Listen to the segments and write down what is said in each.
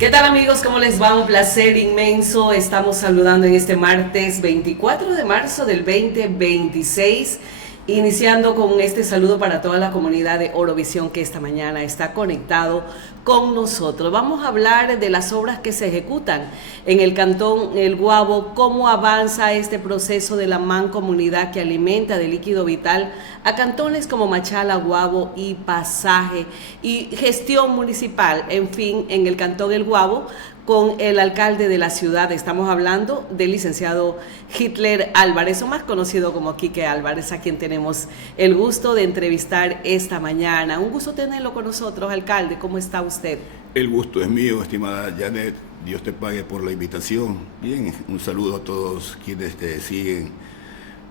¿Qué tal, amigos? ¿Cómo les va? Un placer inmenso. Estamos saludando en este martes 24 de marzo del 2026, iniciando con este saludo para toda la comunidad de Orovisión que esta mañana está conectado con nosotros. Vamos a hablar de las obras que se ejecutan en el Cantón El Guabo, cómo avanza este proceso de la mancomunidad que alimenta de líquido vital a cantones como Machala, Guabo y Pasaje, y gestión municipal, en fin, en el Cantón El Guabo, con el alcalde de la ciudad. Estamos hablando del licenciado Hitler Álvarez, o más conocido como Quique Álvarez, a quien tenemos el gusto de entrevistar esta mañana. Un gusto tenerlo con nosotros, alcalde. ¿Cómo está usted? El gusto es mío, estimada Janet. Dios te pague por la invitación. Bien, un saludo a todos quienes te siguen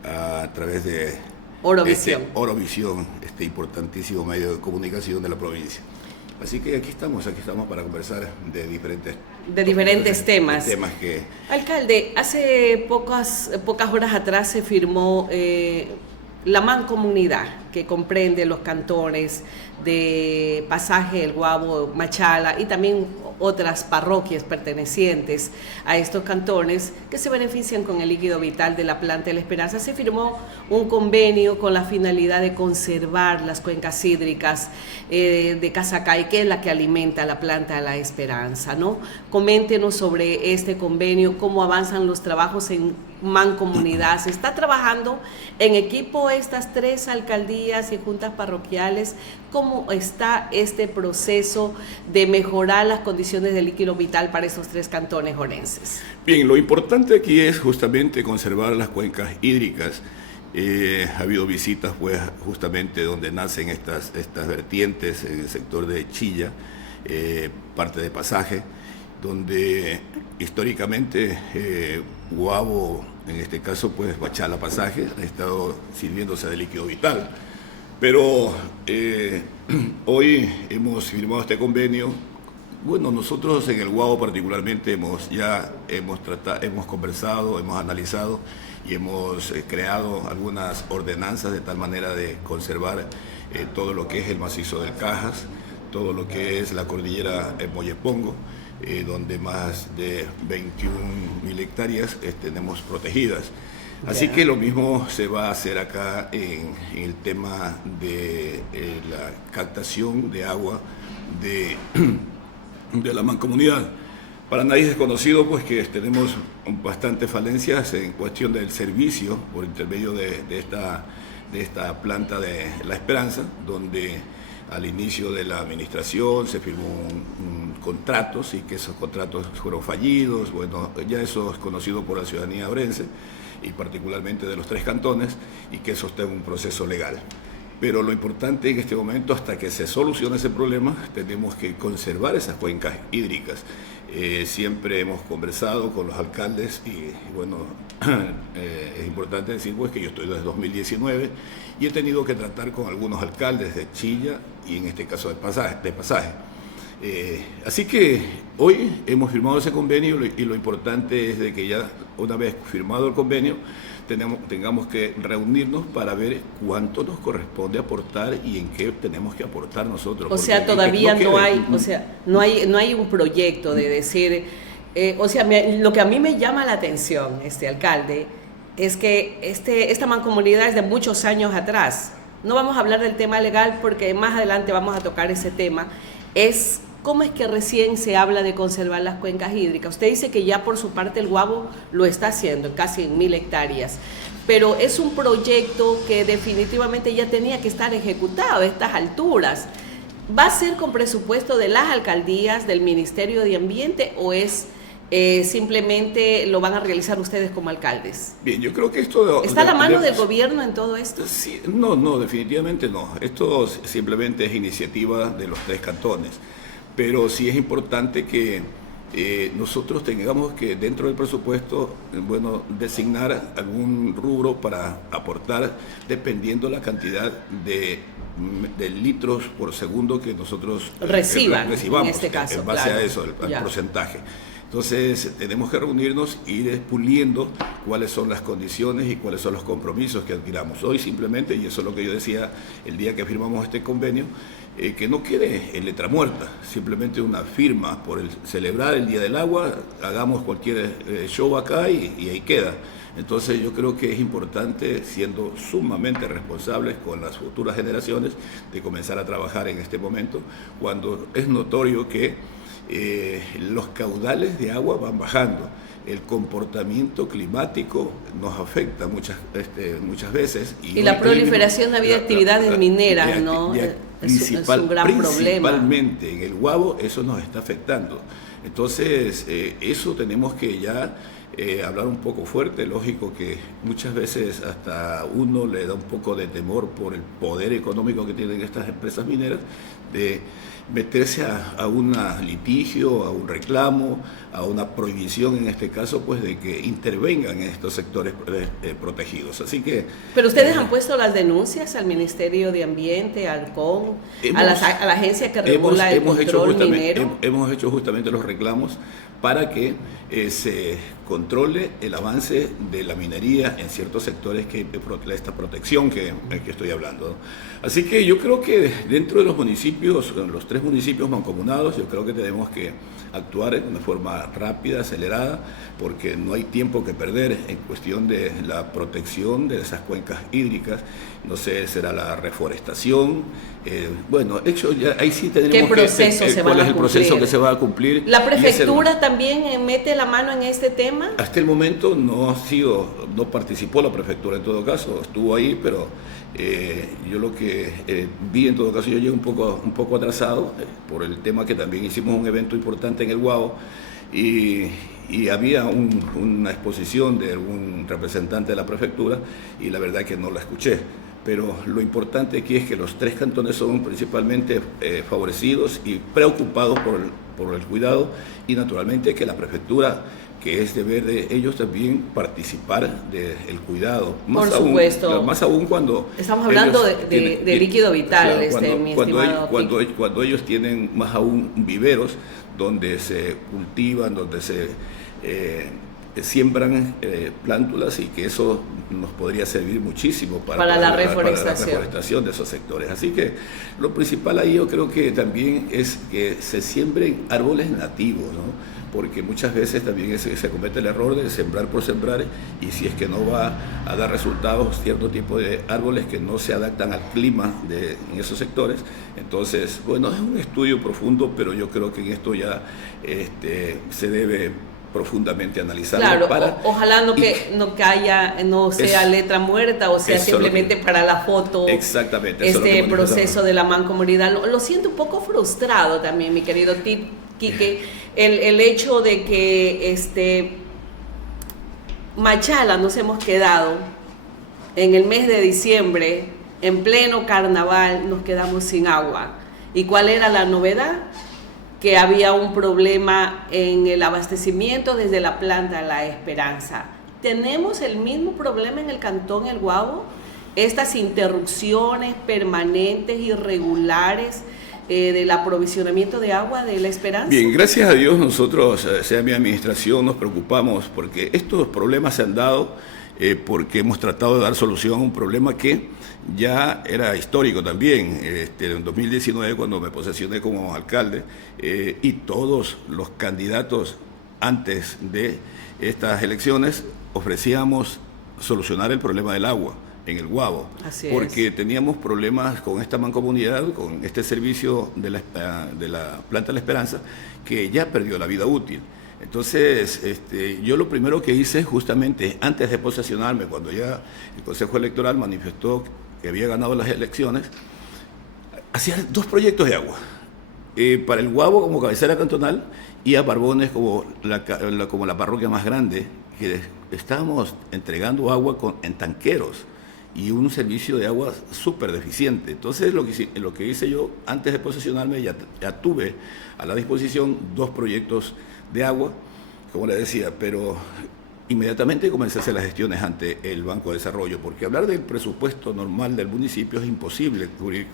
a través de Orovisión, este importantísimo medio de comunicación de la provincia. Así que aquí estamos para conversar de diferentes temas. Alcalde, hace pocas horas atrás se firmó la mancomunidad que comprende los cantones de Pasaje, El Guabo, Machala y también otras parroquias pertenecientes a estos cantones que se benefician con el líquido vital de la planta de la Esperanza. Se firmó un convenio con la finalidad de conservar las cuencas hídricas de Casacay, que es la que alimenta la planta de la Esperanza, ¿no? Coméntenos sobre este convenio, cómo avanzan los trabajos en mancomunidad. ¿Se está trabajando en equipo estas tres alcaldías y juntas parroquiales? ¿Cómo está este proceso de mejorar las condiciones de líquido vital para estos tres cantones orenses? Bien, lo importante aquí es justamente conservar las cuencas hídricas. Ha habido visitas pues justamente donde nacen estas vertientes en el sector de Chilla, parte de Pasaje, donde históricamente Guabo, en este caso pues Machala, Pasaje, ha estado sirviéndose de líquido vital. Pero hoy hemos firmado este convenio. Bueno, nosotros en el Guabo particularmente hemos conversado, hemos analizado y hemos creado algunas ordenanzas de tal manera de conservar todo lo que es el macizo del Cajas, todo lo que es la cordillera Mollepongo, donde más de 21.000 hectáreas tenemos protegidas. Así que lo mismo se va a hacer acá en el tema de la captación de agua de la mancomunidad. Para nadie es desconocido pues que tenemos bastantes falencias en cuestión del servicio por intermedio de esta planta de La Esperanza, donde al inicio de la administración se firmó un contrato, y que esos contratos fueron fallidos. Bueno, ya eso es conocido por la ciudadanía orense y particularmente de los tres cantones, y que eso está en un proceso legal. Pero lo importante en este momento, hasta que se solucione ese problema, tenemos que conservar esas cuencas hídricas. Siempre hemos conversado con los alcaldes y bueno, es importante decir pues que yo estoy desde 2019 y he tenido que tratar con algunos alcaldes de Chilla y en este caso de Pasaje. Así que hoy hemos firmado ese convenio y lo importante es de que ya una vez firmado el convenio tengamos que reunirnos para ver cuánto nos corresponde aportar y en qué tenemos que aportar nosotros. O sea, todavía no hay un proyecto de decir, lo que a mí me llama la atención, alcalde, es que esta mancomunidad es de muchos años atrás. No vamos a hablar del tema legal porque más adelante vamos a tocar ese tema. ¿Cómo es que recién se habla de conservar las cuencas hídricas? Usted dice que ya por su parte el Guabo lo está haciendo, casi en 1.000 hectáreas, pero es un proyecto que definitivamente ya tenía que estar ejecutado a estas alturas. ¿Va a ser con presupuesto de las alcaldías, del Ministerio de Ambiente, o es simplemente lo van a realizar ustedes como alcaldes? Bien, yo creo que esto... ¿Está la mano del gobierno en todo esto? Sí, no, definitivamente no. Esto simplemente es iniciativa de los tres cantones. Pero sí es importante que nosotros tengamos que dentro del presupuesto, designar algún rubro para aportar dependiendo la cantidad de litros por segundo que nosotros recibamos, en este caso, en base a eso, al porcentaje. Entonces tenemos que reunirnos e ir puliendo cuáles son las condiciones y cuáles son los compromisos que adquiramos. Hoy simplemente, y eso es lo que yo decía el día que firmamos este convenio, que no quede en letra muerta, simplemente una firma por celebrar el Día del Agua, hagamos cualquier show acá y ahí queda. Entonces yo creo que es importante, siendo sumamente responsables con las futuras generaciones, de comenzar a trabajar en este momento, cuando es notorio que los caudales de agua van bajando. El comportamiento climático nos afecta muchas veces. Y la proliferación de actividades mineras, ¿no? Es un gran problema. Principalmente en el Guabo eso nos está afectando. Entonces eso tenemos que ya hablar un poco fuerte. Lógico que muchas veces hasta uno le da un poco de temor por el poder económico que tienen estas empresas mineras, de meterse a un litigio, a un reclamo, a una prohibición en este caso, pues de que intervengan en estos sectores protegidos. Así que... Pero ustedes han puesto las denuncias al Ministerio de Ambiente, al CON, a la agencia que regula el control minero. Hemos hecho justamente los reclamos para que se controle el avance de la minería en ciertos sectores, que esta protección que estoy hablando. Así que yo creo que dentro de los municipios, los 3 municipios mancomunados, yo creo que tenemos que actuar de una forma rápida, acelerada, porque no hay tiempo que perder en cuestión de la protección de esas cuencas hídricas. No sé, será la reforestación. Bueno, hecho, ya, ahí sí tendremos ¿Qué proceso se va a cumplir? ¿Cuál es el proceso que se va a cumplir? ¿La prefectura también mete la mano en este tema? Hasta el momento no participó la prefectura en todo caso, estuvo ahí, pero yo lo que vi en todo caso, yo llegué un poco atrasado por el tema que también hicimos un evento importante en el Guabo y había una exposición de un representante de la prefectura y la verdad que no la escuché. Pero lo importante aquí es que los 3 cantones son principalmente favorecidos y preocupados por el cuidado, y naturalmente que la prefectura, que es deber de ellos también participar del cuidado. Por supuesto. Más aún cuando... Estamos hablando de líquido vital, mi estimado. Cuando ellos tienen más aún viveros donde se cultivan, donde se siembran plántulas, y que eso nos podría servir muchísimo para la reforestación de esos sectores. Así que lo principal ahí yo creo que también es que se siembren árboles nativos, ¿no? Porque muchas veces también se comete el error de sembrar por sembrar, y si es que no va a dar resultados cierto tipo de árboles que no se adaptan al clima en esos sectores. Entonces, bueno, es un estudio profundo, pero yo creo que en esto ya se debe profundamente analizarlo. Claro, ojalá no sea letra muerta, o sea simplemente para la foto. Exactamente. Este proceso de la mancomunidad. Lo siento un poco frustrado también, mi querido Quique, el hecho de que Machala nos hemos quedado en el mes de diciembre, en pleno carnaval, nos quedamos sin agua. ¿Y cuál era la novedad? Que había un problema en el abastecimiento desde la planta La Esperanza. ¿Tenemos el mismo problema en el cantón El Guabo? Estas interrupciones permanentes, irregulares del aprovisionamiento de agua de La Esperanza. Bien, gracias a Dios nosotros, sea mi administración, nos preocupamos porque estos problemas se han dado porque hemos tratado de dar solución a un problema que ya era histórico también. En 2019, cuando me posesioné como alcalde, y todos los candidatos antes de estas elecciones ofrecíamos solucionar el problema del agua en el Guabo, porque teníamos problemas con esta mancomunidad, con este servicio de la planta La Esperanza, que ya perdió la vida útil. Entonces, yo lo primero que hice justamente antes de posesionarme, cuando ya el Consejo Electoral manifestó que había ganado las elecciones, hacía 2 proyectos de agua, para el Guabo como cabecera cantonal y a Barbones como la parroquia más grande, que estábamos entregando agua en tanqueros y un servicio de agua súper deficiente. Entonces lo que hice yo antes de posesionarme, ya tuve a la disposición 2 proyectos de agua, como le decía, pero inmediatamente comencé a hacer las gestiones ante el Banco de Desarrollo, porque hablar del presupuesto normal del municipio es imposible cubrir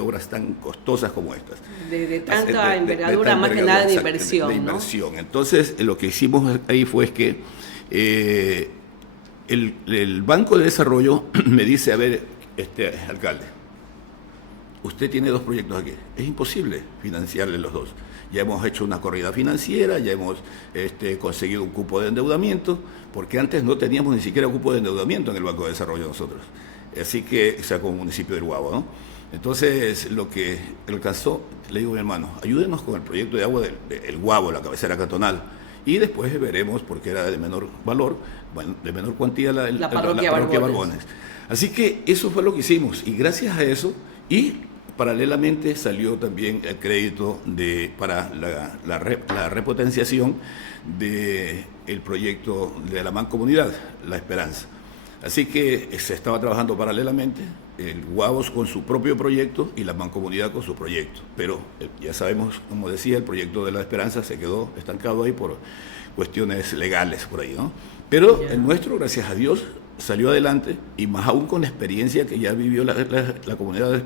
obras tan costosas como estas. De tanta envergadura, más que nada de inversión. De inversión. ¿No? Entonces, lo que hicimos ahí fue que el Banco de Desarrollo me dice, a ver, alcalde, usted tiene 2 proyectos aquí, es imposible financiarle los 2. Ya hemos hecho una corrida financiera, ya hemos conseguido un cupo de endeudamiento, porque antes no teníamos ni siquiera cupo de endeudamiento en el Banco de Desarrollo nosotros. Así que, o sea, como municipio del Guabo, ¿no? Entonces, lo que alcanzó, le digo a mi hermano, ayúdenos con el proyecto de agua del Guabo, la cabecera cantonal, y después veremos, porque era de menor valor, bueno, de menor cuantía la parroquia Barbones. Así que eso fue lo que hicimos, y gracias a eso, y paralelamente salió también el crédito para la repotenciación del proyecto de la Mancomunidad, La Esperanza. Así que se estaba trabajando paralelamente, el Guavos con su propio proyecto y la Mancomunidad con su proyecto. Pero ya sabemos, como decía, el proyecto de La Esperanza se quedó estancado ahí por cuestiones legales por ahí, ¿no? Pero el nuestro, gracias a Dios, salió adelante, y más aún con la experiencia que ya vivió la comunidad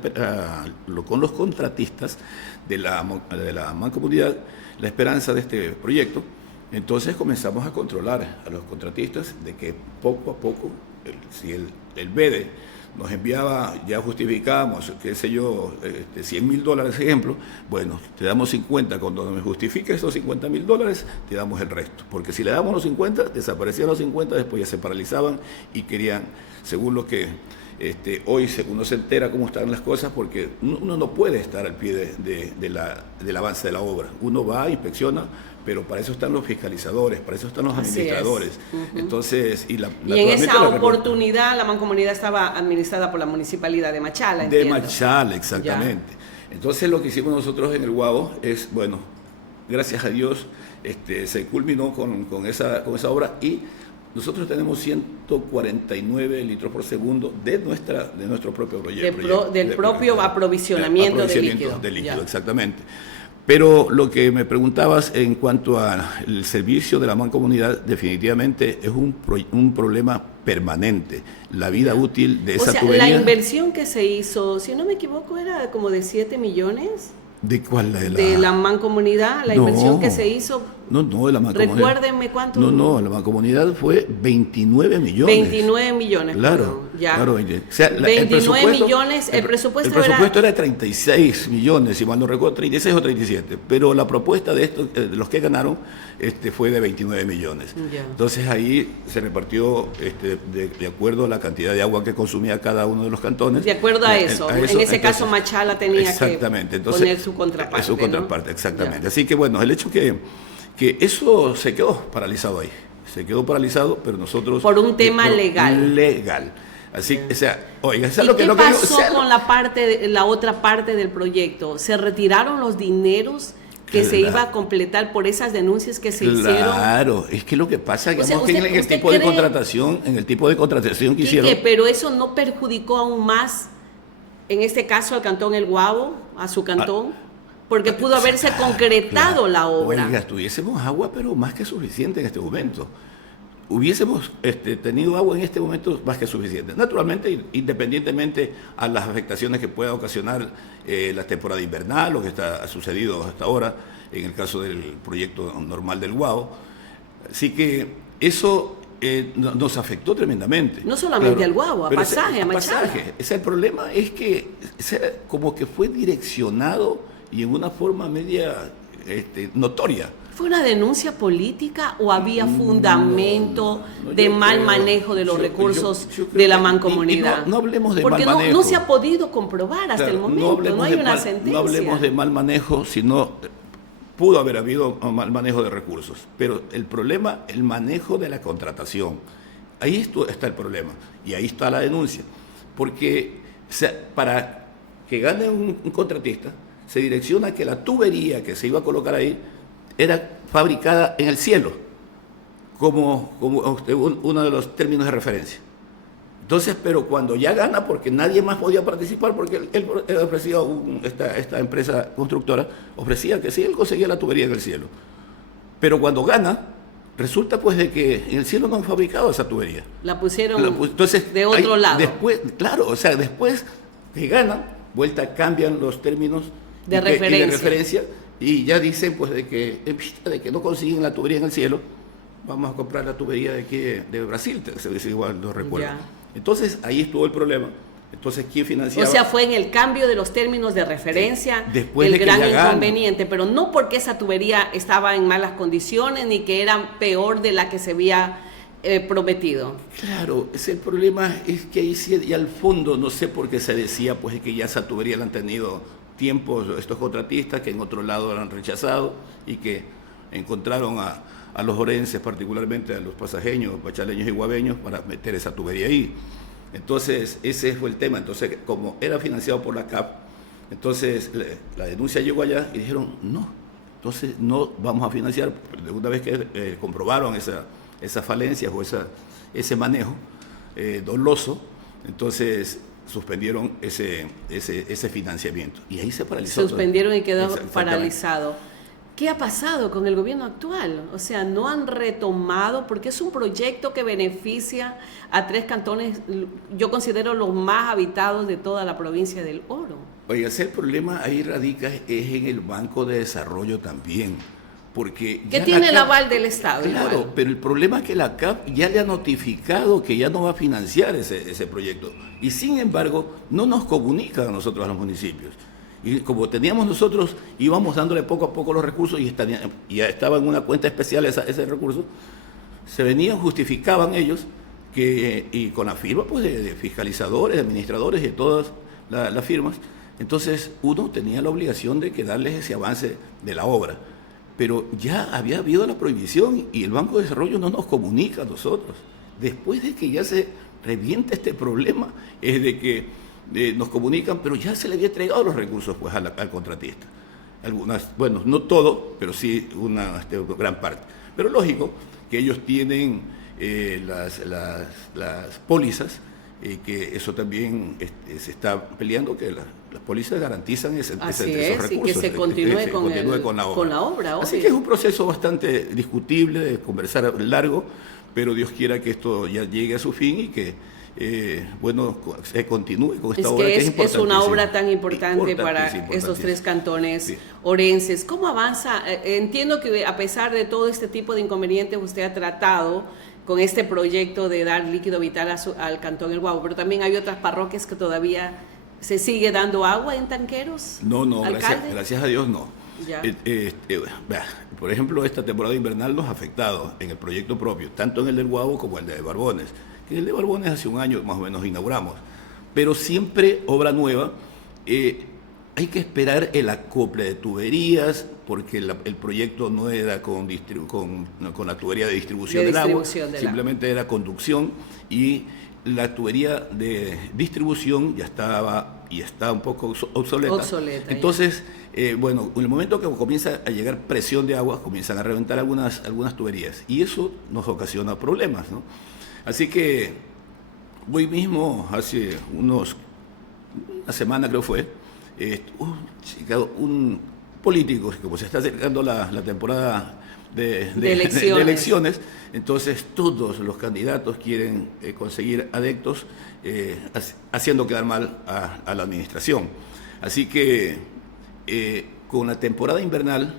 con los contratistas de la Mancomunidad, la esperanza de este proyecto. Entonces comenzamos a controlar a los contratistas de que poco a poco, si el BEDE nos enviaba, ya justificábamos, qué sé yo, $100,000, ejemplo, bueno, te damos 50, cuando me justifique esos $50,000, te damos el resto, porque si le damos los 50, desaparecían los 50, después ya se paralizaban y querían, según lo que hoy uno se entera cómo están las cosas, porque uno no puede estar al pie del avance de la obra, uno va, inspecciona, pero para eso están los fiscalizadores, para eso están los administradores. Entonces, y en esa oportunidad la Mancomunidad estaba administrada por la Municipalidad de Machala, entiendo. De Machala, exactamente. Ya. Entonces, lo que hicimos nosotros en el Guabo es, bueno, gracias a Dios, se culminó con esa obra, y nosotros tenemos 149 litros por segundo de nuestro propio proyecto. Del propio aprovisionamiento de líquido. De líquido, exactamente. Pero lo que me preguntabas en cuanto al servicio de la Mancomunidad, definitivamente es un problema permanente. La vida útil de esa tubería... La inversión que se hizo, si no me equivoco, era como de 7 millones. ¿De cuál? De la Mancomunidad, la inversión que se hizo. No, de la Mancomunidad. Recuérdenme cuánto. No, la Mancomunidad fue 29 millones. 29 millones. Claro, ya. Claro. O sea, 29 millones, el presupuesto era 36 millones, si mal no recuerdo, 36 o 37, pero la propuesta de estos, de los que ganaron, fue de 29 millones. Ya. Entonces ahí se repartió de acuerdo a la cantidad de agua que consumía cada uno de los cantones. De acuerdo a eso. En ese caso Machala tenía que poner su contraparte. Su contraparte, exactamente. Ya. Así que bueno, el hecho que eso se quedó paralizado ahí. Se quedó paralizado, pero nosotros... Por un tema legal. Legal. Así, o sea, oiga, ¿y qué pasó con la otra parte del proyecto? ¿Se retiraron los dineros que se iba a completar por esas denuncias que se hicieron? Claro, es que lo que pasa es que en el tipo de contratación que hicieron... Pero eso no perjudicó aún más, en este caso al Cantón El Guabo, a su cantón, porque pudo haberse concretado la obra. Oiga, tuviésemos agua, pero más que suficiente en este momento. Hubiésemos tenido agua en este momento más que suficiente. Naturalmente, independientemente a las afectaciones que pueda ocasionar la temporada invernal, lo que ha sucedido hasta ahora, en el caso del proyecto normal del Guao. Así que eso nos afectó tremendamente. No solamente al Guao, a Pasaje, a Machala. El problema es que como que fue direccionado y en una forma media notoria. ¿Fue una denuncia política o había fundamento de mal manejo de los recursos de la Mancomunidad? No hablemos de mal manejo. Porque no se ha podido comprobar hasta el momento, no hay una sentencia. No hablemos de mal manejo, sino pudo haber habido mal manejo de recursos. Pero el problema, el manejo de la contratación. Ahí está el problema y ahí está la denuncia. Porque para que gane un contratista, se direcciona que la tubería que se iba a colocar ahí era fabricada en el cielo, como uno de los términos de referencia. Entonces, pero cuando ya gana, porque nadie más podía participar, porque él ofrecía, esta empresa constructora, ofrecía que sí, él conseguía la tubería en el cielo. Pero cuando gana, resulta pues de que en el cielo no han fabricado esa tubería. La pusieron Entonces, de otro lado. Después, claro, o sea, después que ganan, vuelta cambian los términos de referencia y ya dicen pues de que en vista de que no consiguen la tubería en el cielo, vamos a comprar la tubería de aquí de Brasil, se dice igual, no recuerdo. Ya. Entonces ahí estuvo el problema. Entonces, ¿quién financiaba? O sea, fue en el cambio de los términos de referencia después el de que gran ya inconveniente, pero no porque esa tubería estaba en malas condiciones ni que era peor de la que se había prometido. Claro, ese problema es que ahí sí, y al fondo, no sé por qué se decía pues que ya esa tubería la han tenido tiempos estos contratistas que en otro lado la han rechazado y que encontraron a los orenses, particularmente a los pasajeños, pachaleños y guabeños, para meter esa tubería ahí. Entonces, ese fue el tema. Entonces, como era financiado por la CAP, entonces la denuncia llegó allá y dijeron, no, entonces no vamos a financiar. Una vez que comprobaron esas falencias o ese manejo doloso, entonces suspendieron ese financiamiento. Y ahí se paralizó. Suspendieron y quedó paralizado. ¿Qué ha pasado con el gobierno actual? O sea, no han retomado, porque es un proyecto que beneficia a 3 cantones, yo considero los más habitados de toda la provincia del Oro. Oiga, el problema ahí radica es en el Banco de Desarrollo también, porque... ¿Qué tiene el aval del Estado? Claro, igual. Pero el problema es que la CAP ya le ha notificado que ya no va a financiar ese proyecto, y sin embargo no nos comunica a nosotros, a los municipios. Y como teníamos nosotros, íbamos dándole poco a poco los recursos y ya estaba en una cuenta especial ese recurso, se venían, justificaban ellos, y con la firma pues, de fiscalizadores, de administradores y de todas las firmas, entonces uno tenía la obligación de que darles ese avance de la obra. Pero ya había habido la prohibición y el Banco de Desarrollo no nos comunica a nosotros. Después de que ya se revienta este problema, es de que nos comunican, pero ya se le había entregado los recursos pues, al contratista. Algunas, bueno, no todo, pero sí una gran parte. Pero lógico que ellos tienen las pólizas, que eso también se está peleando, que las pólizas garantizan esos recursos. Y que se continúe con la obra. Así que es un proceso bastante discutible, de conversar largo, pero Dios quiera que esto ya llegue a su fin y que se continúe con esta obra que es importante. Es una obra tan importante para estos 3 cantones orenses. ¿Cómo avanza? Entiendo que a pesar de todo este tipo de inconvenientes usted ha tratado con este proyecto de dar líquido vital al cantón El Guabo, pero también hay otras parroquias que todavía se sigue dando agua en tanqueros. No, gracias a Dios no. Por ejemplo, esta temporada invernal nos ha afectado en el proyecto propio, tanto en el del Guabo como el de Barbones. El de Barbones hace un año más o menos inauguramos, pero siempre obra nueva. Hay que esperar el acople de tuberías, porque el proyecto no era con la tubería de distribución del agua, simplemente era conducción, y la tubería de distribución ya está un poco obsoleta. Entonces, en el momento que comienza a llegar presión de agua, comienzan a reventar algunas tuberías, y eso nos ocasiona problemas, ¿no? Así que hoy mismo, hace una semana creo fue, un político, como se está acercando la temporada de elecciones, entonces todos los candidatos quieren conseguir adeptos haciendo quedar mal a la administración. Así que con la temporada invernal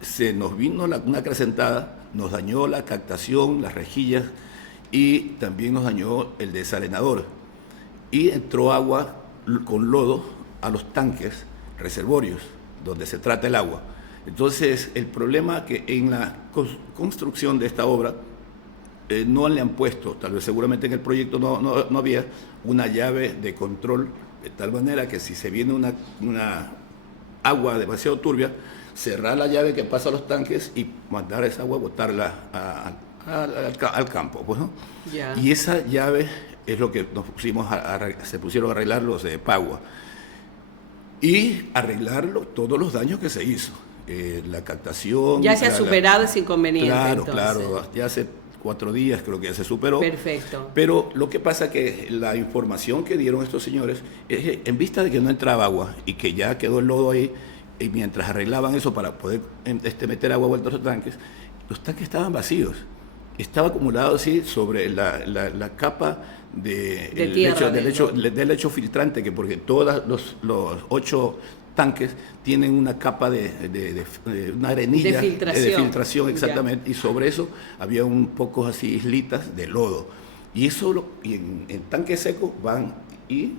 se nos vino una acrecentada, nos dañó la captación, las rejillas, y también nos dañó el desalenador, y entró agua con lodo a los tanques reservorios donde se trata el agua. Entonces el problema que en la construcción de esta obra no le han puesto, tal vez seguramente en el proyecto no había una llave de control, de tal manera que si se viene una agua demasiado turbia, cerrar la llave que pasa a los tanques y mandar esa agua, botarla al campo, pues, ¿no? Yeah. Y esa llave es lo que se pusieron a arreglar los de Pagua y arreglar todos los daños que se hizo, la captación. Ya se ha superado ese inconveniente. Claro, ya hace 4 días creo que ya se superó. Perfecto. Pero lo que pasa es que la información que dieron estos señores es en vista de que no entraba agua y que ya quedó el lodo ahí, y mientras arreglaban eso para poder meter agua vuelta a los tanques estaban vacíos. Estaba acumulado así sobre la capa del lecho filtrante, porque todos los 8 tanques tienen una capa de una arenilla de filtración exactamente, y sobre eso había un poco así islitas de lodo. Y eso en tanque seco van y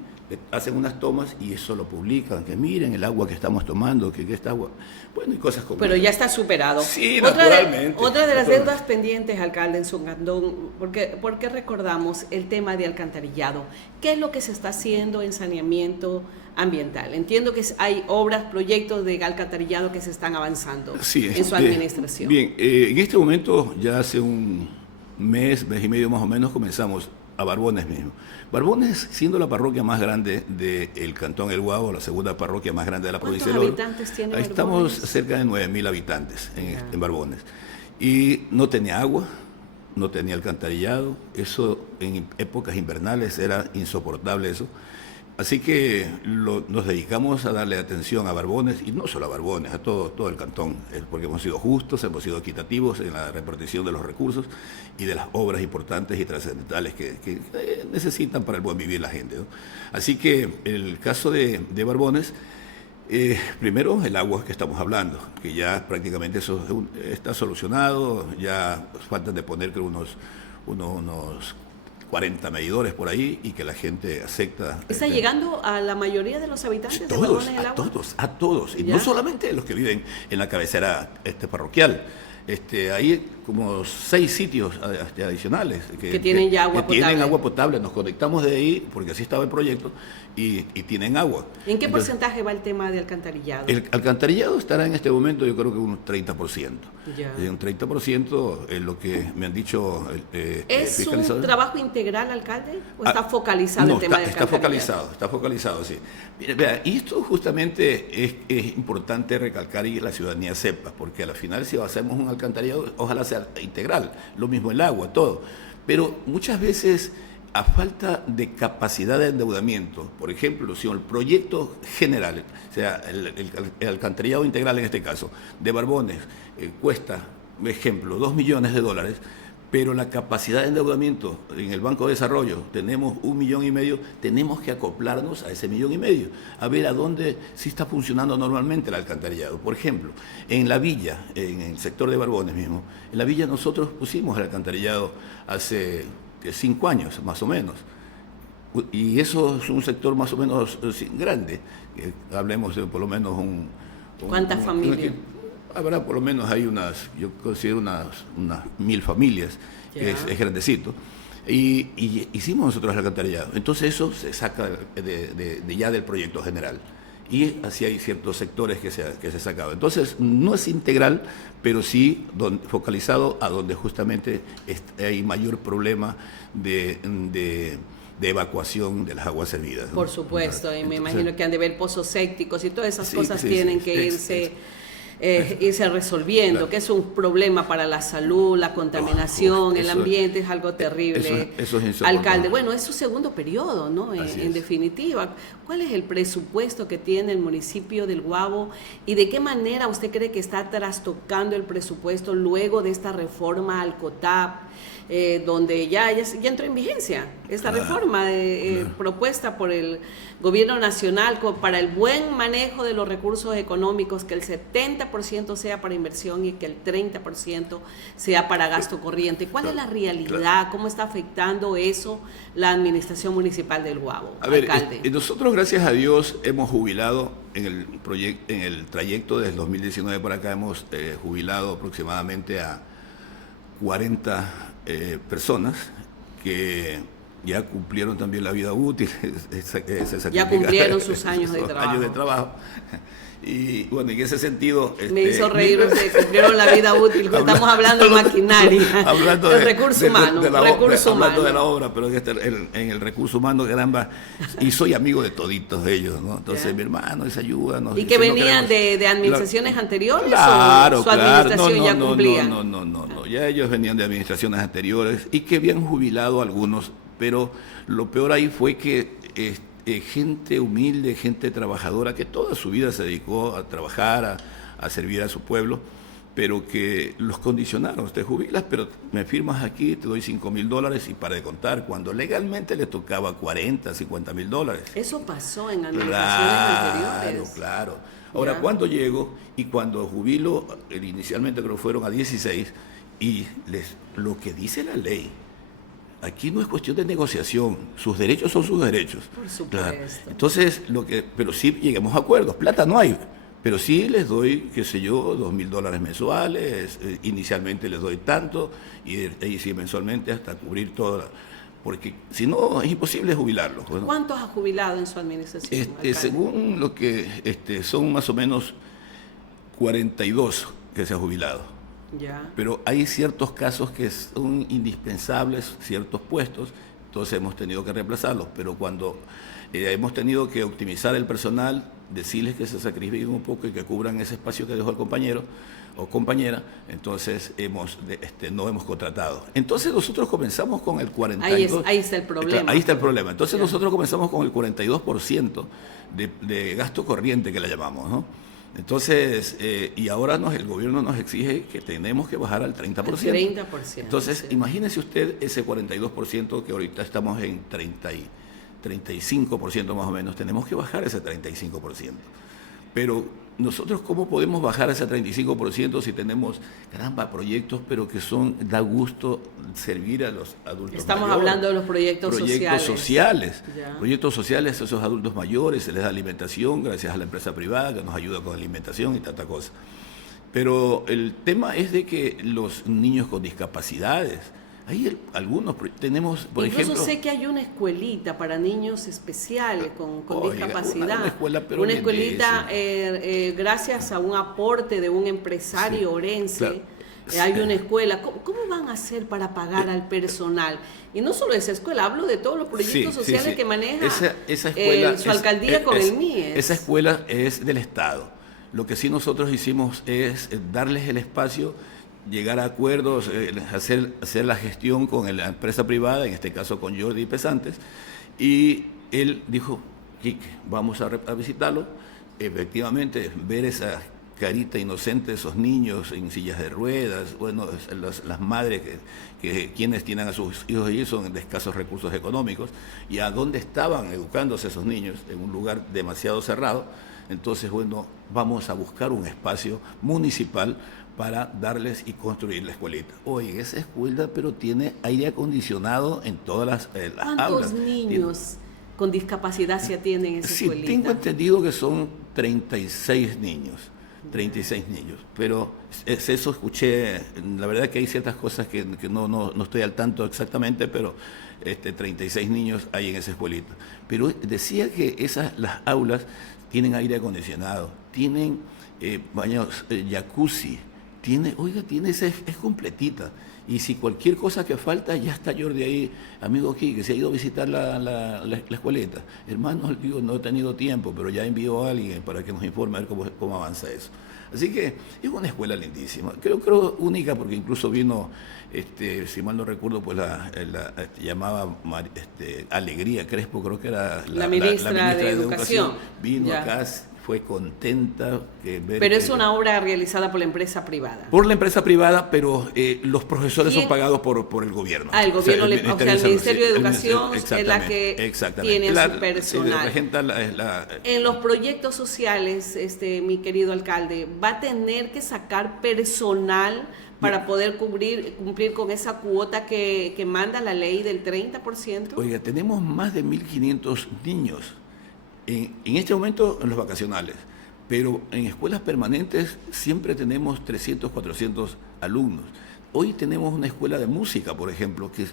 hacen unas tomas y eso lo publican, que miren el agua que estamos tomando, que esta agua, bueno, y cosas como... Pero ya está superado. Sí, naturalmente. Otra de las deudas pendientes, alcalde, en su cantón, porque recordamos el tema de alcantarillado. ¿Qué es lo que se está haciendo en saneamiento ambiental? Entiendo que hay obras, proyectos de alcantarillado que se están avanzando en su administración. Bien, en este momento, ya hace un mes y medio más o menos, comenzamos a Barbones mismo. Barbones, siendo la parroquia más grande del Cantón El Guabo, la segunda parroquia más grande de la provincia de Oro. ¿Cuántos habitantes tiene Barbones? Estamos cerca de 9.000 habitantes en Barbones. Y no tenía agua, no tenía alcantarillado. Eso en épocas invernales era insoportable eso. Así que nos dedicamos a darle atención a Barbones, y no solo a Barbones, a todo el cantón, porque hemos sido justos, hemos sido equitativos en la repartición de los recursos y de las obras importantes y trascendentales que necesitan para el buen vivir la gente, ¿no? Así que el caso de Barbones, primero el agua que estamos hablando, que ya prácticamente eso está solucionado, ya faltan de poner creo unos 40 medidores por ahí, y que la gente acepta. ¿Está llegando a la mayoría de los habitantes de Barbones el agua? A todos, y no solamente los que viven en la cabecera parroquial. Hay como 6 sitios adicionales que tienen ya agua potable. Tienen agua potable. Nos conectamos de ahí, porque así estaba el proyecto, y tienen agua. ¿En qué porcentaje va el tema de alcantarillado? El alcantarillado estará en este momento, yo creo que un 30%. Ya. Un 30% es lo que me han dicho. ¿Es un trabajo integral, alcalde? ¿O está focalizado el tema del alcantarillado? Está focalizado, sí. Mira, vea, y esto justamente es importante recalcar y que la ciudadanía sepa, porque al final, si hacemos un alcantarillado, ojalá sea integral, lo mismo el agua, todo. Pero muchas veces, a falta de capacidad de endeudamiento, por ejemplo, si el proyecto general, o sea, el alcantarillado integral en este caso, de Barbones, cuesta, por ejemplo, $2 millones, pero la capacidad de endeudamiento en el Banco de Desarrollo tenemos 1,5 millones, tenemos que acoplarnos a ese 1,5 millones, a ver a dónde sí está funcionando normalmente el alcantarillado. Por ejemplo, en la villa, en el sector de Barbones mismo, en la villa nosotros pusimos el alcantarillado hace 5 años, más o menos. Y eso es un sector más o menos grande. Hablemos de por lo menos ¿Cuántas familias? Habrá por lo menos, yo considero unas 1.000 familias, que es grandecito. Y hicimos nosotros el alcantarillado. Entonces eso se saca ya del proyecto general. Y así hay ciertos sectores que se sacado. Entonces no es integral, pero sí focalizado a donde justamente hay mayor problema de evacuación de las aguas servidas, ¿no? Por supuesto, y me imagino que han de ver pozos sépticos y todas esas cosas tienen que irse resolviendo, que es un problema para la salud, la contaminación, el ambiente es algo terrible. Eso es alcalde, bueno, es su segundo periodo, ¿no? En definitiva, ¿cuál es el presupuesto que tiene el municipio del Guabo y de qué manera usted cree que está trastocando el presupuesto luego de esta reforma al COTAP? Donde ya entró en vigencia esta reforma propuesta por el gobierno nacional para el buen manejo de los recursos económicos, que el 70% sea para inversión y que el 30% sea para gasto corriente. ¿Cuál es la realidad? ¿Cómo está afectando eso la administración municipal del Guabo, alcalde? Nosotros, gracias a Dios, hemos jubilado en el trayecto desde 2019 para acá, hemos jubilado aproximadamente a 40 personas que ya cumplieron también la vida útil, ya cumplieron sus años de trabajo. Y bueno, en ese sentido... Me hizo reír usted, cumplieron la vida útil, estamos hablando de maquinaria, hablando de recurso humano. Hablando de la obra, pero en el recurso humano, caramba, y soy amigo de toditos ellos, ¿no? Entonces, mi hermano, esa ayuda... ¿Y que venían de administraciones anteriores claro, o su administración ya cumplía? No, ya ellos venían de administraciones anteriores y que habían jubilado algunos, pero lo peor ahí fue que gente humilde, gente trabajadora, que toda su vida se dedicó a trabajar, a servir a su pueblo, pero que los condicionaron. Te jubilas, pero me firmas aquí, te doy $5.000 y para de contar, cuando legalmente le tocaba $40, $50.000. Eso pasó en administraciones anteriores. Claro. Ahora, Ya. cuando llego y cuando jubilo, inicialmente creo que fueron a 16, y lo que dice la ley, aquí no es cuestión de negociación, sus derechos son sus derechos. Por supuesto. Claro. Entonces, pero sí llegamos a acuerdos, plata no hay, pero sí les doy, qué sé yo, $2.000 mensuales, inicialmente les doy tanto, y ahí sí mensualmente hasta cubrir toda, porque si no es imposible jubilarlos. Bueno, ¿Cuántos ha jubilado en su administración, alcalde? según lo que son más o menos 42 que se han jubilado. Ya. Pero hay ciertos casos que son indispensables, ciertos puestos, entonces hemos tenido que reemplazarlos. Pero cuando hemos tenido que optimizar el personal, decirles que se sacrifiquen un poco y que cubran ese espacio que dejó el compañero o compañera, entonces no hemos contratado. Entonces nosotros comenzamos con el 42%. Ahí está el problema. Ahí está el problema. Entonces Ya. nosotros comenzamos con el 42% de gasto corriente que le llamamos, ¿no? Entonces, y ahora el gobierno nos exige que tenemos que bajar al 30%. 30%. Entonces, sí. imagínese usted ese 42% que ahorita estamos en 35% más o menos, tenemos que bajar ese 35%. Pero nosotros, ¿cómo podemos bajar ese 35% si tenemos, caramba, proyectos, pero que da gusto servir a los adultos Estamos mayores? hablando de los proyectos sociales. Ya. Proyectos sociales a esos adultos mayores, se les da alimentación gracias a la empresa privada que nos ayuda con alimentación y tanta cosa. Pero el tema es de que los niños con discapacidades, hay algunos, tenemos, por Incluso ejemplo... sé que hay una escuelita para niños especiales con Oiga, discapacidad. una escuela, pero una escuelita, lindísima. gracias a un aporte de un empresario orense, claro. hay una escuela. ¿Cómo van a hacer para pagar al personal? Y no solo esa escuela, hablo de todos los proyectos sociales que maneja esa escuela su alcaldía con el MIES. Esa escuela es del Estado. Lo que sí nosotros hicimos es darles el espacio, llegar a acuerdos, hacer la gestión con la empresa privada, en este caso con Jordi Pesantes, y él dijo, Quique, vamos a visitarlo, efectivamente, ver esa carita inocente de esos niños en sillas de ruedas, bueno, las madres quienes tienen a sus hijos y son de escasos recursos económicos, y a dónde estaban educándose esos niños, en un lugar demasiado cerrado. Entonces, bueno, vamos a buscar un espacio municipal para darles y construir la escuelita. Oye, esa escuela, pero tiene aire acondicionado en todas las aulas. ¿Cuántos niños con discapacidad se atienden en esa escuelita? Sí, tengo entendido que son 36 niños. 36 niños, pero eso escuché, la verdad que hay ciertas cosas que no estoy al tanto exactamente, pero 36 niños hay en esa escuelita. Pero decía que las aulas tienen aire acondicionado, tienen baños, jacuzzi, tiene es completita. Y si cualquier cosa que falta, ya está Jordi ahí, amigo aquí, que se ha ido a visitar la escuelita. Hermano, digo, no he tenido tiempo, pero ya envió a alguien para que nos informe a ver cómo avanza eso. Así que es una escuela lindísima, creo única, porque incluso vino, si mal no recuerdo, pues llamaba Alegría Crespo, creo que era la ministra de Educación. Vino ya. acá, fue contenta. Pero es una obra realizada por la empresa privada. Por la empresa privada, pero los profesores son pagados por el gobierno. El gobierno, el Ministerio de Educación es la que tiene su personal. En los proyectos sociales, mi querido alcalde, ¿va a tener que sacar personal para poder cumplir con esa cuota que manda la ley del 30%? Oiga, tenemos más de 1.500 niños. En este momento en los vacacionales, pero en escuelas permanentes siempre tenemos 300, 400 alumnos. Hoy tenemos una escuela de música, por ejemplo, que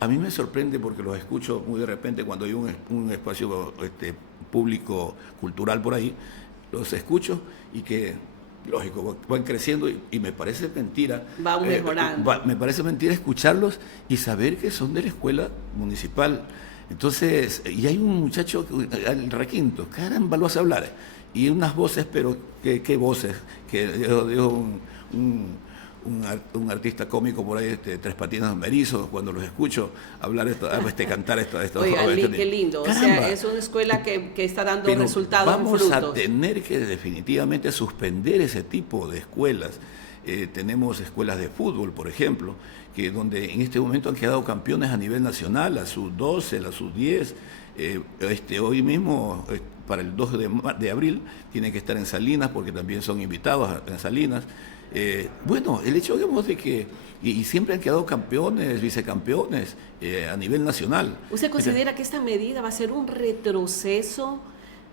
a mí me sorprende porque los escucho muy de repente cuando hay un espacio público cultural por ahí, los escucho y que, lógico, van creciendo y me parece mentira. Van mejorando. Me parece mentira escucharlos y saber que son de la escuela municipal. Entonces, y hay un muchacho, el requinto, caramba, lo hace hablar. Y unas voces, pero qué voces, que dio un un artista cómico por ahí, Tres Patines Merizo, cuando los escucho hablar cantar esto. Oiga, qué lindo. Caramba. O sea, es una escuela que está dando Pero resultados en vamos frutos. a tener que definitivamente suspender ese tipo de escuelas. Tenemos escuelas de fútbol, por ejemplo, que donde en este momento han quedado campeones a nivel nacional, la sub-12, la sub-10. Hoy mismo, para el 2 de abril, tienen que estar en Salinas porque también son invitados en Salinas. Bueno, el hecho, digamos, de que y siempre han quedado campeones, vicecampeones a nivel nacional. ¿Usted considera que esta medida va a ser un retroceso,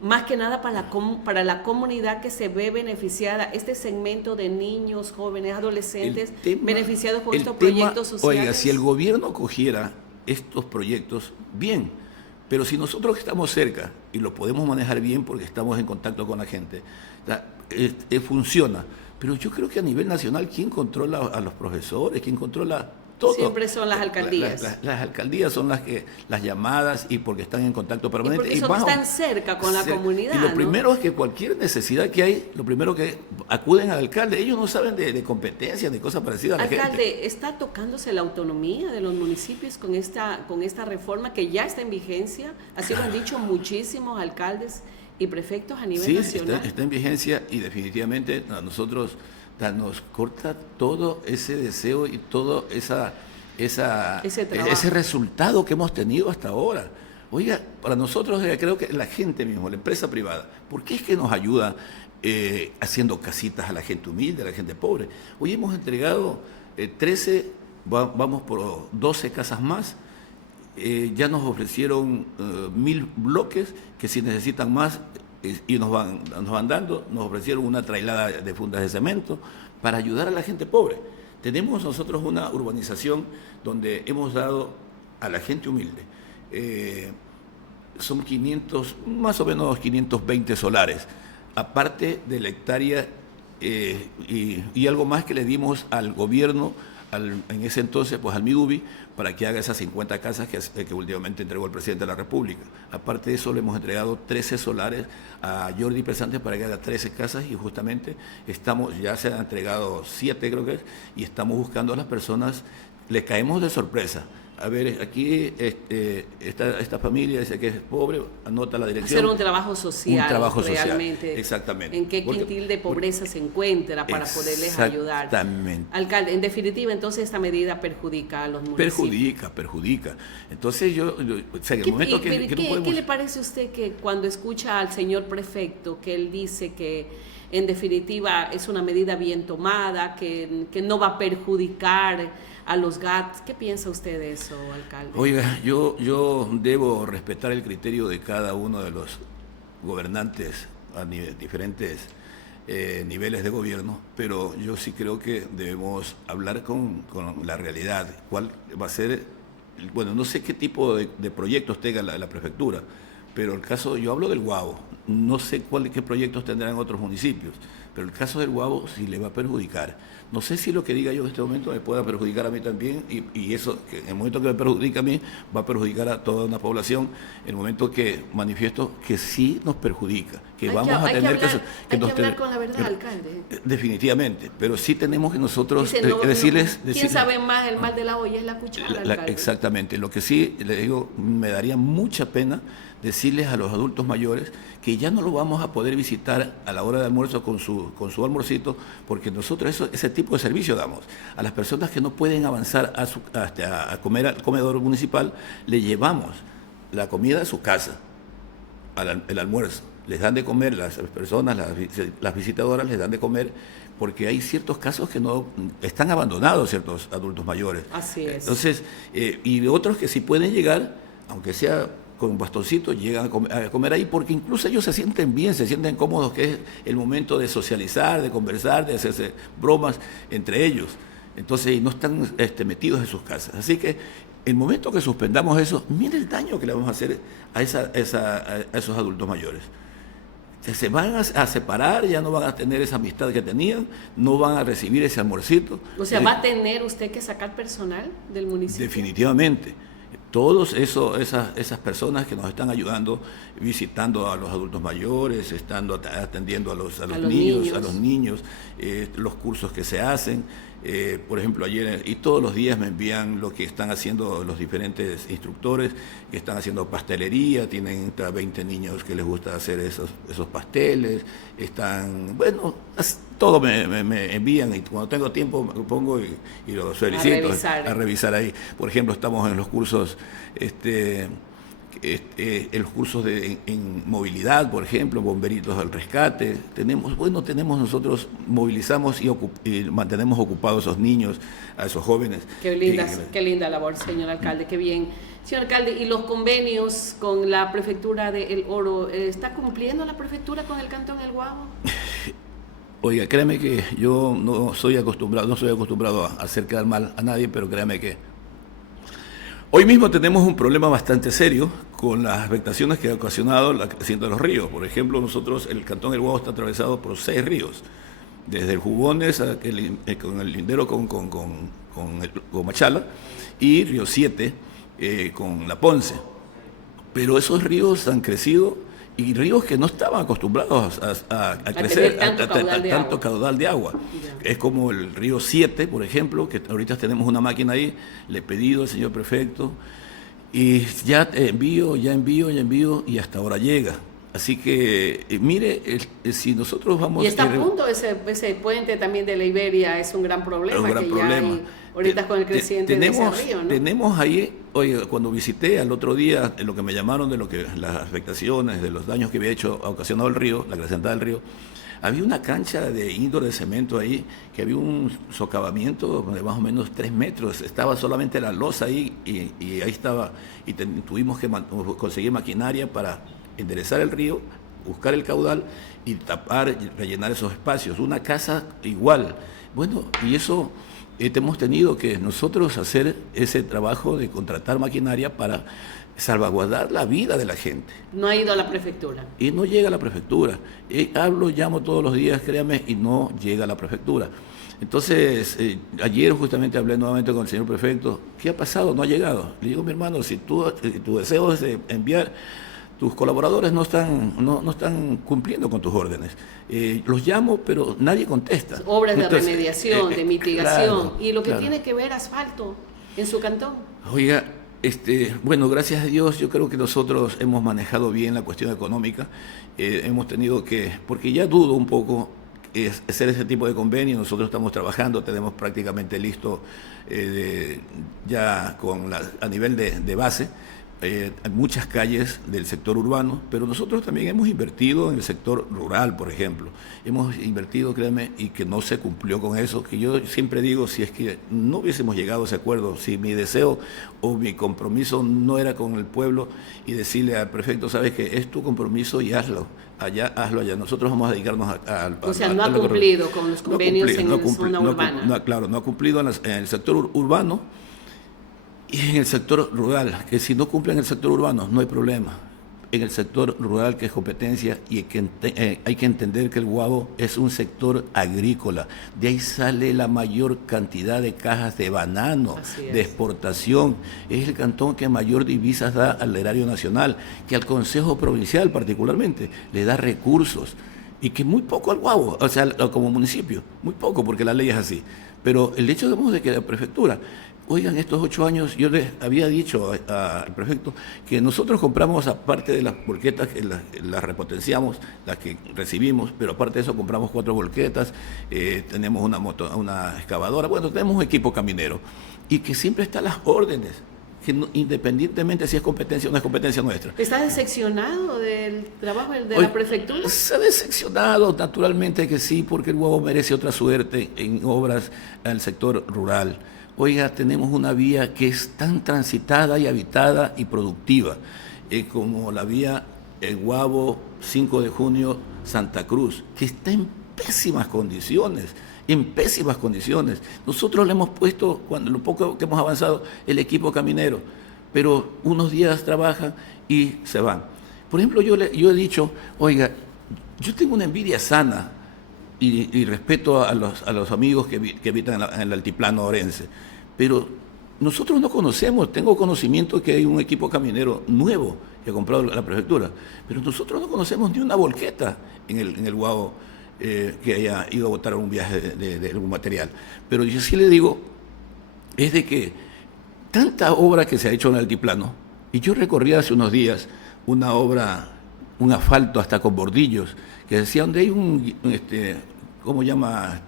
más que nada para la comunidad que se ve beneficiada, este segmento de niños, jóvenes, adolescentes, beneficiados con estos proyectos sociales? Oiga, si el gobierno cogiera estos proyectos, bien, pero si nosotros estamos cerca y lo podemos manejar bien porque estamos en contacto con la gente, funciona. Pero yo creo que a nivel nacional, ¿quién controla a los profesores? ¿Quién controla todo? Siempre son las alcaldías. Las alcaldías son las llamadas y porque están en contacto permanente. Y porque están cerca con la comunidad. Y lo primero es que cualquier necesidad que hay, lo primero que acuden al alcalde. Ellos no saben de competencias ni cosas parecidas a la gente. Alcalde, ¿está tocándose la autonomía de los municipios con esta reforma que ya está en vigencia? Así lo han dicho muchísimos alcaldes y prefectos a nivel nacional. Sí, está en vigencia y definitivamente a nosotros nos corta todo ese deseo y todo ese resultado que hemos tenido hasta ahora. Oiga, para nosotros creo que la gente misma, la empresa privada, ¿por qué es que nos ayuda haciendo casitas a la gente humilde, a la gente pobre? Hoy hemos entregado 13, vamos por 12 casas más. Ya nos ofrecieron 1000 bloques que si necesitan más y nos van dando, nos ofrecieron una trailada de fundas de cemento para ayudar a la gente pobre. Tenemos nosotros una urbanización donde hemos dado a la gente humilde, son 500, más o menos 520 solares, aparte de la hectárea y algo más que le dimos al gobierno, en ese entonces, pues al MIDUBI, para que haga esas 50 casas que últimamente entregó el presidente de la República. Aparte de eso, le hemos entregado 13 solares a Jordi Pesante para que haga 13 casas y justamente ya se han entregado 7, creo que es, y estamos buscando a las personas, le caemos de sorpresa. A ver, aquí esta familia dice que es pobre, anota la dirección. Hacer un trabajo social. Un trabajo realmente, social, exactamente. ¿En qué quintil de pobreza se encuentra para poderles ayudar? Exactamente. Alcalde, en definitiva, entonces esta medida perjudica a los municipios. Perjudica. Entonces ¿Qué le parece a usted que cuando escucha al señor prefecto que él dice que en definitiva es una medida bien tomada, que no va a perjudicar a los GAT? ¿Qué piensa usted de eso, alcalde? Oiga, yo debo respetar el criterio de cada uno de los gobernantes a diferentes niveles de gobierno, pero yo sí creo que debemos hablar con la realidad. ¿Cuál va a ser? Bueno, no sé qué tipo de proyectos tenga la prefectura, pero el caso, yo hablo del Guabo, no sé qué proyectos tendrán otros municipios, pero el caso del Guabo sí le va a perjudicar. No sé si lo que diga yo en este momento me pueda perjudicar a mí también, y eso, que en el momento que me perjudica a mí, va a perjudicar a toda una población, en el momento que manifiesto que sí nos perjudica, que vamos a tener que... Hay que hablar con la verdad, alcalde. Definitivamente, pero sí tenemos que nosotros decirles... ¿Quién sabe más el mal de la olla es la cuchara, alcalde? Exactamente, lo que sí le digo, me daría mucha pena decirles a los adultos mayores que ya no lo vamos a poder visitar a la hora de almuerzo con su almuercito, porque nosotros ese tipo de servicio damos. A las personas que no pueden avanzar a comer al comedor municipal, le llevamos la comida a su casa, el almuerzo. Les dan de comer, las personas, las visitadoras les dan de comer, porque hay ciertos casos que no están abandonados, ciertos adultos mayores. Así es. Entonces, y otros que sí pueden llegar, aunque sea con un bastoncito, llegan a comer ahí, porque incluso ellos se sienten bien, se sienten cómodos, que es el momento de socializar, de conversar, de hacerse bromas entre ellos. Entonces, no están metidos en sus casas. Así que, el momento que suspendamos eso, mire el daño que le vamos a hacer a esos adultos mayores. Se van a separar, ya no van a tener esa amistad que tenían, no van a recibir ese almuercito. O sea, ¿va a tener usted que sacar personal del municipio? Definitivamente. Todas esas personas que nos están ayudando, visitando a los adultos mayores, atendiendo a los niños, los cursos que se hacen, Por ejemplo, ayer y todos los días me envían lo que están haciendo los diferentes instructores, que están haciendo pastelería, tienen 20 niños que les gusta hacer esos pasteles, bueno, todo me envían y cuando tengo tiempo me pongo y los felicito a revisar ahí. Por ejemplo, estamos en los cursos en los cursos en movilidad, por ejemplo, bomberitos al rescate. Nosotros movilizamos y mantenemos ocupados a esos niños, a esos jóvenes. Qué linda labor, señor alcalde, qué bien. Señor alcalde, ¿y los convenios con la prefectura de El Oro, está cumpliendo la prefectura con el Cantón El Guabo? Oiga, créame que yo no soy acostumbrado a hacer quedar mal a nadie, pero créame que hoy mismo tenemos un problema bastante serio con las afectaciones que ha ocasionado la creciente de los ríos. Por ejemplo, el Cantón El Guabo está atravesado por 6 ríos, desde el Jubones con el lindero con Machala y Río 7 con La Ponce. Pero esos ríos han crecido y ríos que no estaban acostumbrados a crecer tanto caudal de agua. Es como el río 7, por ejemplo, que ahorita tenemos una máquina ahí, le he pedido al señor prefecto y ya envío y hasta ahora llega. Así que, mire, si nosotros vamos... Y está a punto ese puente también de la Iberia, es un gran problema. Ahorita con el creciente de ese río, ¿no? Tenemos ahí, oye, cuando visité al otro día, lo que me llamaron de las afectaciones, de los daños que había ocasionado el río, la crecentada del río, había una cancha de indoor de cemento ahí, que había un socavamiento de más o menos 3 metros, estaba solamente la losa ahí y ahí estaba, y tuvimos que conseguir maquinaria para enderezar el río, buscar el caudal y tapar y rellenar esos espacios. Una casa igual. Bueno, y eso hemos tenido que nosotros hacer ese trabajo de contratar maquinaria para salvaguardar la vida de la gente. No ha ido a la prefectura. Y no llega a la prefectura. Llamo todos los días, créame, y no llega a la prefectura. Entonces, ayer justamente hablé nuevamente con el señor prefecto. ¿Qué ha pasado? No ha llegado. Le digo, mi hermano, si tu deseo es enviar, tus colaboradores no están cumpliendo con tus órdenes. Los llamo, pero nadie contesta. Obras de remediación, de mitigación, claro, y lo que tiene que ver asfalto en su cantón. Oiga, bueno, gracias a Dios, yo creo que nosotros hemos manejado bien la cuestión económica. Hemos tenido porque ya dudo un poco hacer ese tipo de convenio. Nosotros estamos trabajando, tenemos prácticamente listo ya a nivel de base. Hay muchas calles del sector urbano, pero nosotros también hemos invertido en el sector rural, por ejemplo. Hemos invertido, créanme, y que no se cumplió con eso, que yo siempre digo, si es que no hubiésemos llegado a ese acuerdo, si mi deseo o mi compromiso no era con el pueblo y decirle al prefecto, sabes que es tu compromiso y hazlo allá. Nosotros vamos a dedicarnos a o sea, no ha cumplido con los convenios en la zona urbana. Claro, no ha cumplido en el sector urbano. Y en el sector rural, que si no cumple en el sector urbano, no hay problema. En el sector rural, que es competencia, y hay que entender que el Guabo es un sector agrícola. De ahí sale la mayor cantidad de cajas de banano, de exportación. Es el cantón que mayor divisas da al erario nacional, que al Consejo Provincial particularmente le da recursos. Y que muy poco al Guabo, o sea, como municipio, muy poco, porque la ley es así. Pero el hecho de que la prefectura... Oigan, estos 8 años yo les había dicho al prefecto que nosotros compramos, aparte de las volquetas, que las repotenciamos, las que recibimos, pero aparte de eso compramos 4 volquetas, tenemos una excavadora, bueno, tenemos un equipo caminero, y que siempre están las órdenes, que independientemente si es competencia o no es competencia nuestra. ¿Está decepcionado del trabajo de la prefectura? Se ha decepcionado, naturalmente que sí, porque el Guabo merece otra suerte en obras al sector rural. Oiga, tenemos una vía que es tan transitada y habitada y productiva, como la vía El Guabo 5 de junio Santa Cruz, que está en pésimas condiciones. Nosotros le hemos puesto, cuando lo poco que hemos avanzado, el equipo caminero, pero unos días trabajan y se van. Por ejemplo, yo he dicho, oiga, yo tengo una envidia sana, y respeto a los amigos que habitan en el altiplano orense, pero nosotros no conocemos, tengo conocimiento que hay un equipo caminero nuevo que ha comprado la prefectura, pero nosotros no conocemos ni una volqueta en el Guabo que haya ido a votar un viaje de algún material. Pero yo sí le digo, es de que tanta obra que se ha hecho en el altiplano, y yo recorrí hace unos días una obra, un asfalto hasta con bordillos, que decía donde hay ¿cómo llama?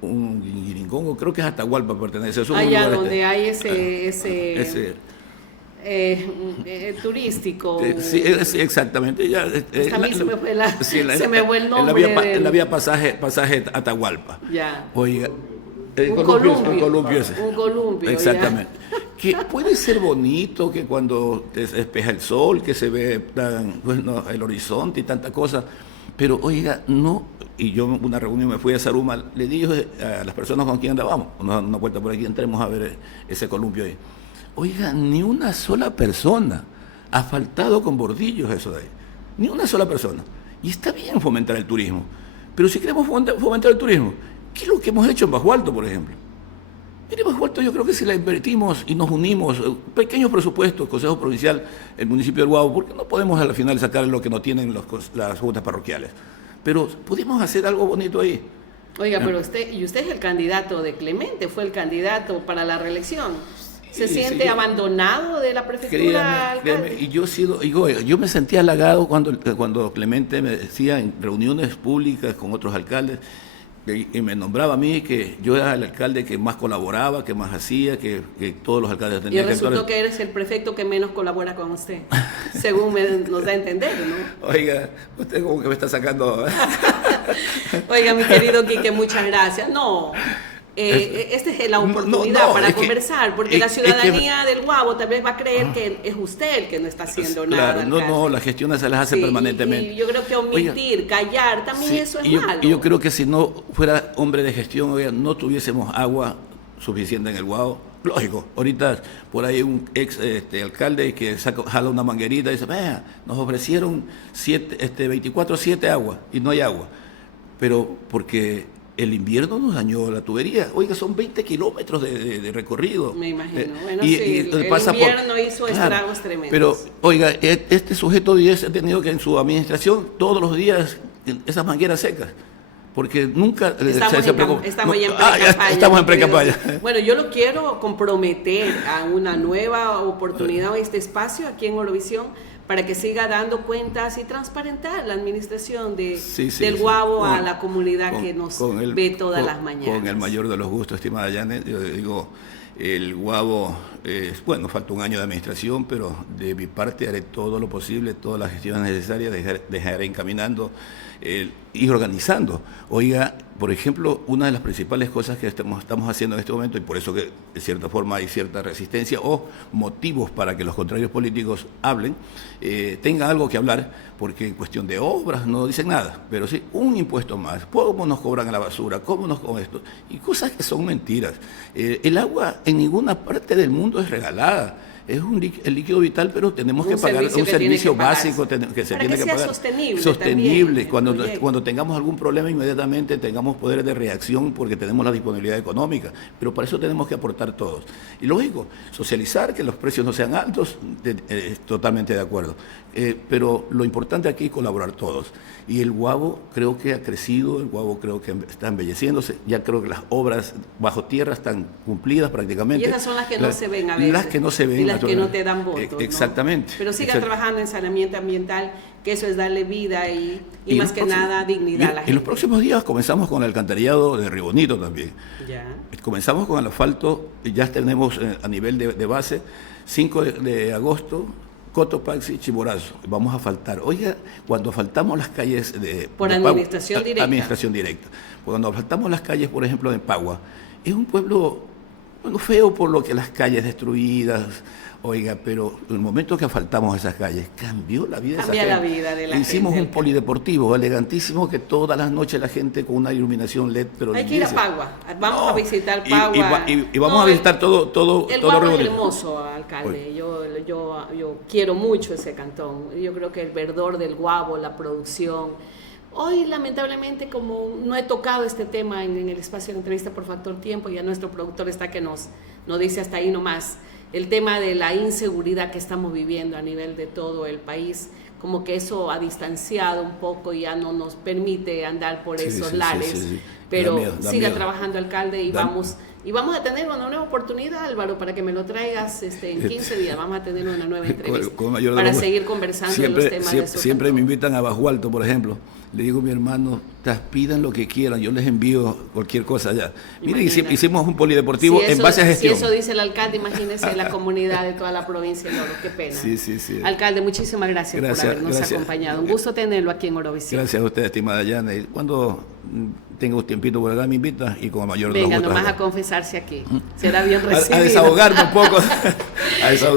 Un guiringongo, creo que es Atahualpa, pertenece a esos allá lugares, donde hay ese turístico. Sí, exactamente. Ya, hasta a mí se me fue, sí, se me fue el nombre. En la vía pasaje Atahualpa. Ya. Oiga, un columpio. Exactamente. Que puede ser bonito, que cuando te despeja el sol, que se ve el horizonte y tanta cosa, pero oiga, no. Y yo en una reunión me fui a Zaruma, le dije a las personas con quien andábamos, una vuelta por aquí, entremos a ver ese columpio ahí. Oiga, ni una sola persona ha faltado con bordillos eso de ahí. Ni una sola persona. Y está bien fomentar el turismo. Pero si queremos fomentar el turismo, ¿qué es lo que hemos hecho en Bajo Alto, por ejemplo? En Bajo Alto yo creo que si la invertimos y nos unimos, pequeños presupuestos, Consejo Provincial, el municipio del Guavo, porque no podemos al final sacar lo que no tienen las juntas parroquiales. Pero pudimos hacer algo bonito ahí. Oiga, pero usted es el candidato de Clemente, fue el candidato para la reelección. ¿Se siente abandonado de la prefectura? Créame, y yo me sentía halagado cuando Clemente me decía en reuniones públicas con otros alcaldes, y me nombraba a mí que yo era el alcalde que más colaboraba, que más hacía, que todos los alcaldes tenían que actuar. Y resultó que eres el prefecto que menos colabora con usted, según nos da a entender, ¿no? Oiga, usted como que me está sacando. Oiga, mi querido Quique, muchas gracias. No, esta es la oportunidad para conversar, porque la ciudadanía del Guavo tal vez va a creer que es usted el que no está haciendo nada. Claro, no, las gestiones se las hace permanentemente. Y yo creo que omitir, callar, también eso es malo. Y yo creo que si no fuera hombre de gestión, oiga, no tuviésemos agua suficiente en el Guavo. Lógico, ahorita por ahí un ex alcalde que jala una manguerita y dice, vea, nos ofrecieron 24/7 agua y no hay agua. Pero porque el invierno nos dañó la tubería. Oiga, son 20 kilómetros de recorrido. Me imagino. Bueno, el invierno hizo estragos tremendos. Pero, oiga, este sujeto 10 ha tenido que en su administración todos los días esas mangueras secas. Porque nunca estamos en pre-campaña. Bueno, yo lo quiero comprometer a una nueva oportunidad en este espacio aquí en Orovisión para que siga dando cuentas y transparentar la administración del Guavo a la comunidad que nos ve todas las mañanas. Con el mayor de los gustos, estimada Janet. Yo digo, el Guavo, bueno, falta un año de administración, pero de mi parte haré todo lo posible, todas las gestiones necesarias, dejaré encaminando y organizando. Oiga, por ejemplo, una de las principales cosas que estamos haciendo en este momento, y por eso que de cierta forma hay cierta resistencia o motivos para que los contrarios políticos hablen, tengan algo que hablar, porque en cuestión de obras no dicen nada, pero sí un impuesto más, cómo nos cobran a la basura, cómo nos con esto, y cosas que son mentiras. El agua en ninguna parte del mundo es regalada. Es el líquido vital, pero tenemos que pagar un servicio básico que se tiene que pagar. Sostenible. Cuando tengamos algún problema, inmediatamente tengamos poder de reacción porque tenemos la disponibilidad económica. Pero para eso tenemos que aportar todos. Y lógico, socializar, que los precios no sean altos, totalmente de acuerdo. Pero lo importante aquí es colaborar todos. Y el Guavo creo que ha crecido, el Guavo creo que está embelleciéndose, ya creo que las obras bajo tierra están cumplidas prácticamente. Y esas son las que no se ven a veces. Las que no se ven. Y las que no te dan votos. Exactamente. ¿No? Pero sigan trabajando en saneamiento ambiental, que eso es darle vida y más que nada dignidad a la gente. En los próximos días comenzamos con el alcantarillado de Río Bonito también. Ya. Comenzamos con el asfalto, ya tenemos a nivel de base, 5 de agosto, Cotopaxi, Chimborazo. Vamos a asfaltar. Oiga, cuando asfaltamos las calles por administración directa. Administración directa. Cuando asfaltamos las calles, por ejemplo, de Pagua, es un pueblo feo por lo que las calles destruidas. Oiga, pero el momento que asfaltamos esas calles, cambió la vida de esa gente. Cambia la vida de la gente. Hicimos un polideportivo elegantísimo que todas las noches la gente con una iluminación LED, pero hay que ir a Pagua. Vamos a visitar Pagua. Y vamos a visitar todo el Guavo es hermoso, alcalde. Yo quiero mucho ese cantón. Yo creo que el verdor del Guavo, la producción. Hoy, lamentablemente, como no he tocado este tema en el espacio de entrevista por factor tiempo, ya nuestro productor está que nos dice hasta ahí nomás, el tema de la inseguridad que estamos viviendo a nivel de todo el país, como que eso ha distanciado un poco y ya no nos permite andar por esos lares. Sí. Pero Da siga miedo. trabajando, alcalde, y vamos a tener una nueva oportunidad, Álvaro, para que me lo traigas en 15 días. Vamos a tener una nueva entrevista para seguir conversando siempre, de los temas de su siempre me cantón. invitan a Bajo Alto, por ejemplo. Le digo a mi hermano, pidan lo que quieran, yo les envío cualquier cosa allá. Miren, hicimos un polideportivo en base a gestión. Si eso dice el alcalde, imagínense la comunidad de toda la provincia de Oro. Qué pena. Sí. Alcalde, muchísimas gracias por habernos acompañado. Un gusto tenerlo aquí en Orovisión. Gracias a usted, estimada Yana. Y cuando tenga un tiempito por acá, me invita y con el mayor de los Venga, gustos. nomás a confesarse aquí. Será bien recibido. A desahogarme un poco.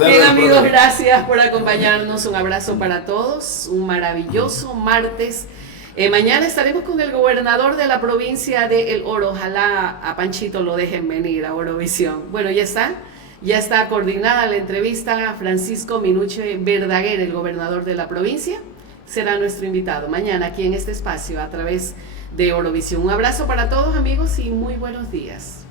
Bien, amigos, gracias por acompañarnos. Un abrazo para todos. Un maravilloso martes. Mañana estaremos con el gobernador de la provincia de El Oro. Ojalá a Panchito lo dejen venir a Orovisión. Bueno, ya está coordinada la entrevista. Francisco Minuche Verdaguer, el gobernador de la provincia, será nuestro invitado mañana aquí en este espacio a través de Orovisión. Un abrazo para todos, amigos, y muy buenos días.